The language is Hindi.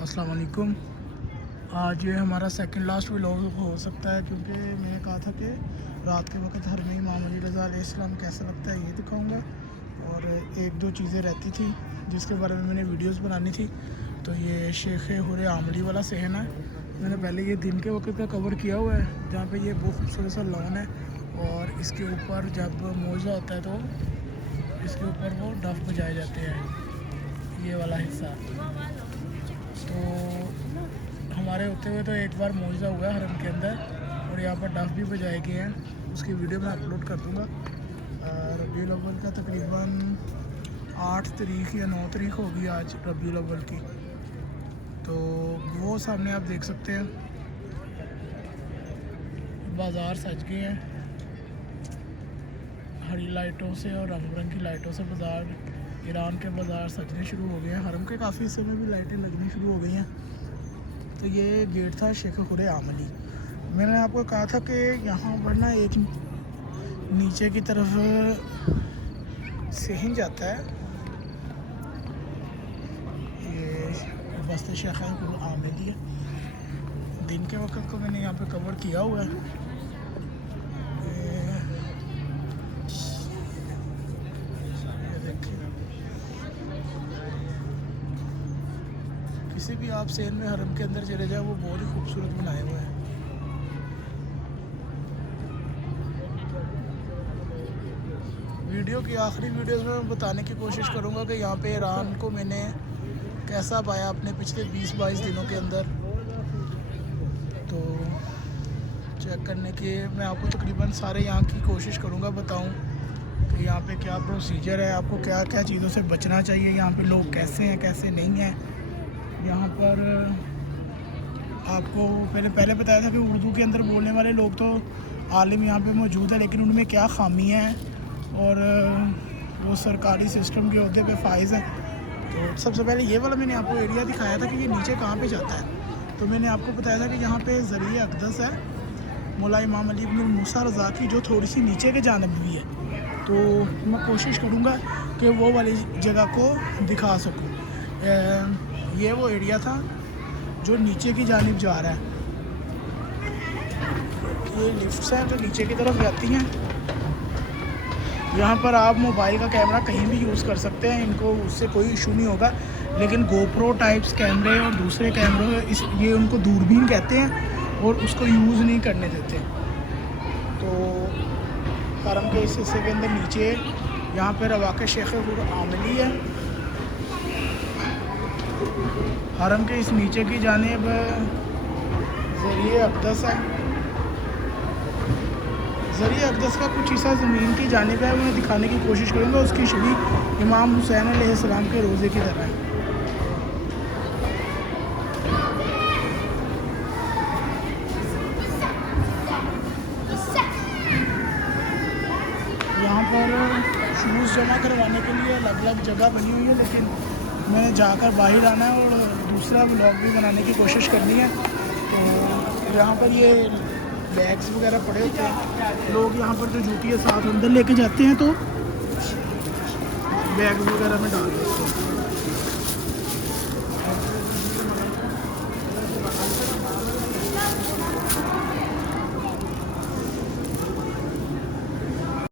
अस्सलाम वालेकुम। आज ये हमारा सेकंड लास्ट व्लॉग हो सकता है, क्योंकि मैंने कहा था कि रात के वक्त हर में इमाम अली रज़ा अलैहिस्सलाम कैसा लगता है ये दिखाऊंगा, और एक दो चीज़ें रहती थी जिसके बारे में मैंने वीडियोस बनानी थी। तो ये शेख हुरे आमली वाला सहन है। मैंने पहले ये दिन के वक्त का कवर किया हुआ है, जहाँ पे ये बहुत खूबसूरत सा लॉन है, और इसके ऊपर जब मौजा होता है तो इसके ऊपर वो डफ बजाए जाते हैं, ये वाला हिस्सा। तो हमारे होते हुए तो एक बार मौजा हुआ है हरम के अंदर, और यहाँ पर डफ भी बजाए गए हैं। उसकी वीडियो मैं अपलोड कर दूँगा। रबीउल अव्वल का तकरीबन 8 तारीख या 9 तारीख होगी आज रबीउल अव्वल की। तो वो सामने आप देख सकते हैं, बाज़ार सज गए हैं हरी लाइटों से और रंग बिरंगी लाइटों से। बाज़ार ईरान के बाज़ार सजने शुरू हो गए हैं। हरम के काफ़ी हिस्से में भी लाइटें लगनी शुरू हो गई हैं। तो ये गेट था शेख हुरे आमली। मैंने आपको कहा था कि यहाँ पर ना एक नीचे की तरफ सहन जाता है, ये बस्ते शेख हुरे आमली है। दिन के वक्त को मैंने यहाँ पे कवर किया हुआ है। किसी भी आप सेन में हरम के अंदर चले जाए, वो बहुत ही खूबसूरत बनाए हुए हैं। वीडियो की आखिरी वीडियोस में मैं बताने की कोशिश करूंगा कि यहाँ पे ईरान को मैंने कैसा पाया अपने पिछले 20-22 दिनों के अंदर। तो चेक करने के मैं आपको तकरीबन सारे यहाँ की कोशिश करूँगा बताऊँ कि यहाँ पे क्या प्रोसीजर है, आपको क्या क्या चीज़ों से बचना चाहिए, यहाँ पे लोग कैसे हैं कैसे नहीं हैं। यहाँ पर आपको पहले बताया था कि उर्दू के अंदर बोलने वाले लोग तो आलिम यहाँ पे मौजूद है, लेकिन उनमें क्या खामियाँ हैं और वो सरकारी सिस्टम के अहदे पे फाइज हैं। तो सबसे पहले ये वाला मैंने आपको एरिया दिखाया था कि ये नीचे कहाँ पे जाता है। तो मैंने आपको बताया था कि यहाँ पे ज़रिए अक़दस है मौला इमाम अली इब्न मूसा रज़ा की, जो थोड़ी सी नीचे के जानिब भी है। तो मैं कोशिश करूँगा कि वो वाली जगह को दिखा सकूँ। ये वो एरिया था जो नीचे की जानिब जा रहा है। ये लिफ्ट्स हैं जो नीचे की तरफ जाती हैं। यहाँ पर आप मोबाइल का कैमरा कहीं भी यूज़ कर सकते हैं, इनको उससे कोई इशू नहीं होगा। लेकिन गोप्रो टाइप्स कैमरे और दूसरे कैमरे ये उनको दूरबीन कहते हैं और उसको यूज़ नहीं करने देते। तो हरम के इस हिस्से के अंदर नीचे यहाँ पर रवाक़े शेख हुरे आमली है। हरम के इस नीचे की जानिब ज़रिए अक़दस है। ज़रिए अक़दस का कुछ हिस्सा ज़मीन की जानिब है, मैं दिखाने की कोशिश करूँगा। उसकी शबीह इमाम हुसैन अलैहिस्सलाम के रोज़े की तरह है। यहाँ पर शूज़ जमा करवाने के लिए अलग अलग जगह बनी हुई है, लेकिन मैंने जाकर बाहर आना है और दूसरा व्लॉग भी बनाने की कोशिश करनी है। तो यहाँ पर ये बैग्स वगैरह पड़े होते हैं, लोग यहाँ पर जो जूती है साथ अंदर लेके जाते हैं तो बैग्स वगैरह में डाल देते हैं।